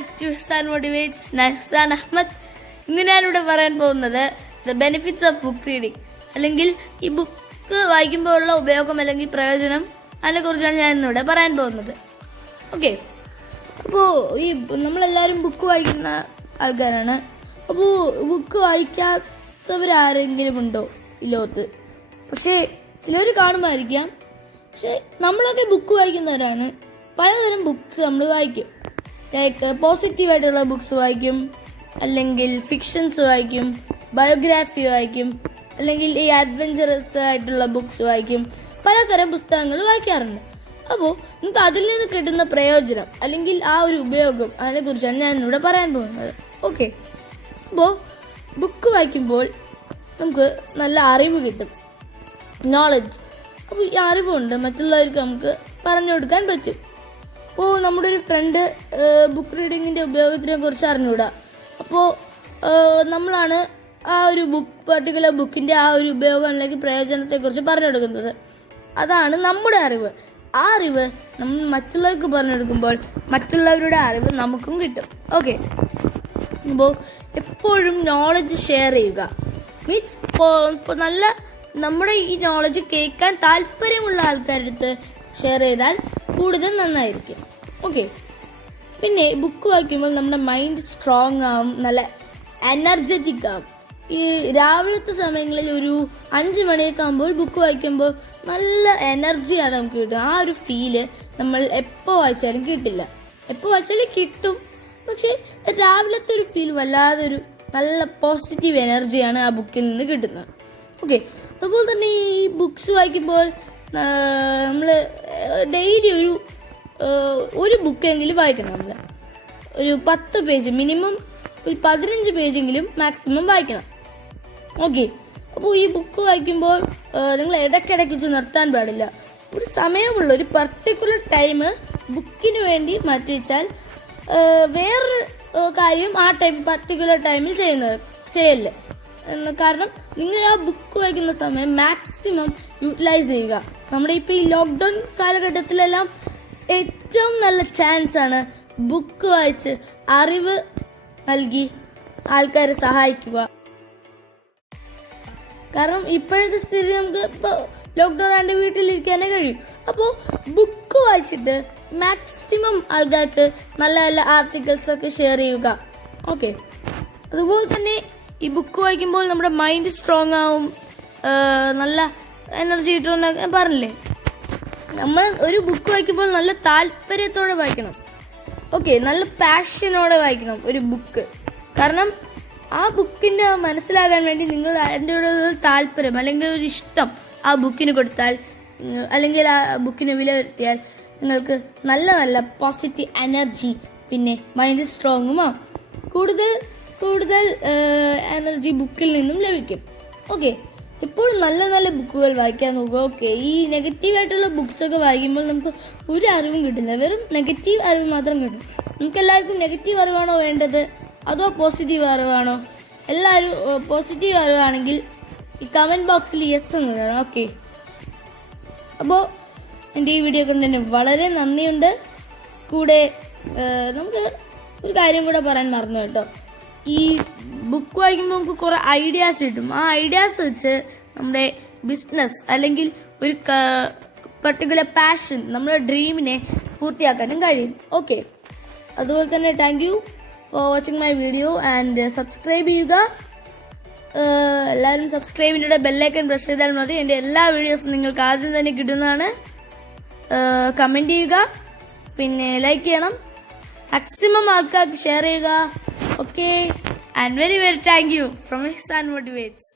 Back to Hasan motivates. Hasan Ahmed. ഇന്ന് ഞാനിവിടെ പറയാൻ പോകുന്നത് the benefits of book reading, അല്ലെങ്കിൽ ഈ ബുക്ക് വായിക്കുമ്പോൾ ഉള്ള ഉപയോഗം അല്ലെങ്കിൽ പ്രയോജനം, അതിനെക്കുറിച്ചാണ് ഞാൻ ഇന്നിവിടെ പറയാൻ പോകുന്നത്. ഓക്കെ, അപ്പോൾ ഈ നമ്മളെല്ലാവരും ബുക്ക് വായിക്കുന്ന ആൾക്കാരാണ്. അപ്പോൾ ബുക്ക് വായിക്കാത്തവരാരെങ്കിലും ഉണ്ടോ ഈ ലോകത്ത്? പക്ഷേ ചിലർ കാണുമായിരിക്കാം. പക്ഷെ നമ്മളൊക്കെ ബുക്ക് വായിക്കുന്നവരാണ്. പലതരം ബുക്സ് നമ്മൾ വായിക്കും. ലൈക്ക് പോസിറ്റീവായിട്ടുള്ള ബുക്സ് വായിക്കും, അല്ലെങ്കിൽ ഫിക്ഷൻസ് വായിക്കും, ബയോഗ്രാഫി വായിക്കും, അല്ലെങ്കിൽ ഈ അഡ്വഞ്ചറസ് ആയിട്ടുള്ള ബുക്സ് വായിക്കും. പലതരം പുസ്തകങ്ങൾ വായിക്കാറുണ്ട്. അപ്പോൾ നമുക്ക് അതിൽ നിന്ന് കിട്ടുന്ന പ്രയോജനം അല്ലെങ്കിൽ ആ ഒരു ഉപയോഗം, അതിനെക്കുറിച്ചാണ് ഞാൻ ഇന്നിവിടെ പറയാൻ പോകുന്നത്. ഓക്കെ, അപ്പോൾ ബുക്ക് വായിക്കുമ്പോൾ നമുക്ക് നല്ല അറിവ് കിട്ടും, നോളജ്. അപ്പോൾ ഈ അറിവുണ്ട് മറ്റുള്ളവർക്ക് നമുക്ക് പറഞ്ഞു കൊടുക്കാൻ പറ്റും. അപ്പോൾ നമ്മുടെ ഒരു ഫ്രണ്ട് ബുക്ക് റീഡിങ്ങിൻ്റെ ഉപയോഗത്തിനെ കുറിച്ച് അറിഞ്ഞുകൂടാ. അപ്പോൾ നമ്മളാണ് ആ ഒരു പർട്ടിക്കുലർ ബുക്കിൻ്റെ ആ ഒരു ഉപയോഗം അല്ലെങ്കിൽ പ്രയോജനത്തെക്കുറിച്ച് പറഞ്ഞു കൊടുക്കുന്നത്. അതാണ് നമ്മുടെ അറിവ്. ആ അറിവ് നമ്മൾ മറ്റുള്ളവർക്ക് പറഞ്ഞു കൊടുക്കുമ്പോൾ മറ്റുള്ളവരുടെ അറിവ് നമുക്കും കിട്ടും. ഓക്കെ, അപ്പോൾ എപ്പോഴും നോളജ് ഷെയർ ചെയ്യുക. മീൻസ് ഇപ്പോൾ നല്ല നമ്മുടെ ഈ നോളജ് കേൾക്കാൻ താല്പര്യമുള്ള ആൾക്കാരുടെ അടുത്ത് ഷെയർ ചെയ്താൽ കൂടുതൽ നന്നായിരിക്കും. ഓക്കെ, പിന്നെ ബുക്ക് വായിക്കുമ്പോൾ നമ്മുടെ മൈൻഡ് സ്ട്രോങ് ആവും, നല്ല എനർജറ്റിക് ആവും. ഈ രാവിലത്തെ സമയങ്ങളിൽ ഒരു 5 മണിയൊക്കെ ആകുമ്പോൾ ബുക്ക് വായിക്കുമ്പോൾ നല്ല എനർജിയാണ് നമുക്ക് കിട്ടുക. ആ ഒരു ഫീല് നമ്മൾ എപ്പോൾ വായിച്ചാലും കിട്ടില്ല. എപ്പോൾ വായിച്ചാലും കിട്ടും, പക്ഷേ രാവിലത്തെ ഒരു ഫീൽ വല്ലാതൊരു നല്ല പോസിറ്റീവ് എനർജിയാണ് ആ ബുക്കിൽ നിന്ന് കിട്ടുന്നത്. ഓക്കെ, അതുപോലെ തന്നെ ഈ ബുക്സ് വായിക്കുമ്പോൾ നമ്മൾ ഡെയിലി ഒരു ബുക്കെങ്കിലും വായിക്കണം. നമ്മൾ ഒരു 10 പേജ്, മിനിമം ഒരു 15 പേജെങ്കിലും മാക്സിമം വായിക്കണം. ഓക്കെ, അപ്പോൾ ഈ ബുക്ക് വായിക്കുമ്പോൾ നിങ്ങൾ ഇടയ്ക്കിടയ്ക്ക് വെച്ച് നിർത്താൻ പാടില്ല. ഒരു സമയമുള്ള ഒരു പർട്ടിക്കുലർ ടൈം ബുക്കിന് വേണ്ടി മാറ്റി വെച്ചാൽ വേറൊരു കാര്യം ആ പർട്ടിക്കുലർ ടൈമിൽ ചെയ്യല്ലേ. കാരണം നിങ്ങൾ ആ ബുക്ക് വായിക്കുന്ന സമയം മാക്സിമം യൂട്ടിലൈസ് ചെയ്യുക. നമ്മുടെ ഇപ്പോൾ ഈ ലോക്ക്ഡൗൺ കാലഘട്ടത്തിലെല്ലാം ഏറ്റവും നല്ല ചാൻസ് ആണ് ബുക്ക് വായിച്ച് അറിവ് നൽകി ആൾക്കാരെ സഹായിക്കുക. കാരണം ഇപ്പോഴത്തെ സ്ഥിതി നമുക്ക് ഇപ്പോൾ ലോക്ക്ഡൗൺ ആണ്ട് വീട്ടിലിരിക്കാനേ കഴിയും. അപ്പോൾ ബുക്ക് വായിച്ചിട്ട് മാക്സിമം ആൾക്കാർക്ക് നല്ല നല്ല ആർട്ടിക്കിൾസ് ഒക്കെ ഷെയർ ചെയ്യുക. ഓക്കെ, അതുപോലെ തന്നെ ഈ ബുക്ക് വായിക്കുമ്പോൾ നമ്മുടെ മൈൻഡ് സ്ട്രോങ് ആവും, നല്ല എനർജി കിട്ടുമെന്നൊക്കെ പറഞ്ഞില്ലേ. നമ്മൾ ഒരു ബുക്ക് വായിക്കുമ്പോൾ നല്ല താല്പര്യത്തോടെ വായിക്കണം. ഓക്കെ, നല്ല പാഷനോടെ വായിക്കണം ഒരു ബുക്ക്. കാരണം ആ ബുക്കിൻ്റെ മനസ്സിലാകാൻ വേണ്ടി നിങ്ങൾ അതിൻ്റെ ഒരു താല്പര്യം അല്ലെങ്കിൽ ഒരു ഇഷ്ടം ആ ബുക്കിന് കൊടുത്താൽ, അല്ലെങ്കിൽ ആ ബുക്കിന് വിലയിരുത്തിയാൽ നിങ്ങൾക്ക് നല്ല നല്ല പോസിറ്റീവ് എനർജി, പിന്നെ മൈൻഡ് സ്ട്രോങ്ങുമാവും. കൂടുതൽ എനർജി ബുക്കിൽ നിന്നും ലഭിക്കും. ഓക്കെ, ഇപ്പോൾ നല്ല നല്ല ബുക്കുകൾ വായിക്കാൻ നോക്കുക. ഓക്കെ, ഈ നെഗറ്റീവായിട്ടുള്ള ബുക്സൊക്കെ വായിക്കുമ്പോൾ നമുക്ക് ഒരു അറിവും കിട്ടില്ല, വെറും നെഗറ്റീവ് അറിവ് മാത്രം കിട്ടും. നമുക്ക് എല്ലാവർക്കും നെഗറ്റീവ് അറിവാണോ വേണ്ടത് അതോ പോസിറ്റീവ് അറിവാണോ? എല്ലാവരും പോസിറ്റീവ് അറിവാണെങ്കിൽ ഈ കമൻറ്റ് ബോക്സിൽ യെസ് എന്ന് കാണാം. ഓക്കെ, അപ്പോൾ എൻ്റെ ഈ വീഡിയോ കണ്ടതിന് വളരെ നന്ദിയുണ്ട്. കൂടെ നമുക്ക് ഒരു കാര്യം കൂടെ പറയാൻ മറന്നു കേട്ടോ. ഈ ബുക്ക് വായിക്കുമ്പോൾ നമുക്ക് കുറേ ഐഡിയാസ് കിട്ടും. ആ ഐഡിയാസ് വെച്ച് നമ്മുടെ ബിസിനസ് അല്ലെങ്കിൽ ഒരു പർട്ടിക്കുലർ പാഷൻ, നമ്മുടെ ഡ്രീമിനെ പൂർത്തിയാക്കാനും കഴിയും. ഓക്കെ, അതുപോലെ തന്നെ thank you for watching my video and subscribe ചെയ്യുക. എല്ലാവരും സബ്സ്ക്രൈബിൻ്റെ ബെല്ലൈക്കൺ പ്രസ് ചെയ്താൽ മതി. എൻ്റെ എല്ലാ വീഡിയോസും നിങ്ങൾക്ക് ആദ്യം തന്നെ കിട്ടുന്നതാണ്. കമൻറ്റ് ചെയ്യുക, പിന്നെ ലൈക്ക് ചെയ്യണം, മാക്സിമം ആൾക്കാർക്ക് ഷെയർ ചെയ്യുക. Okay, and very thank you from Hsan Motivates.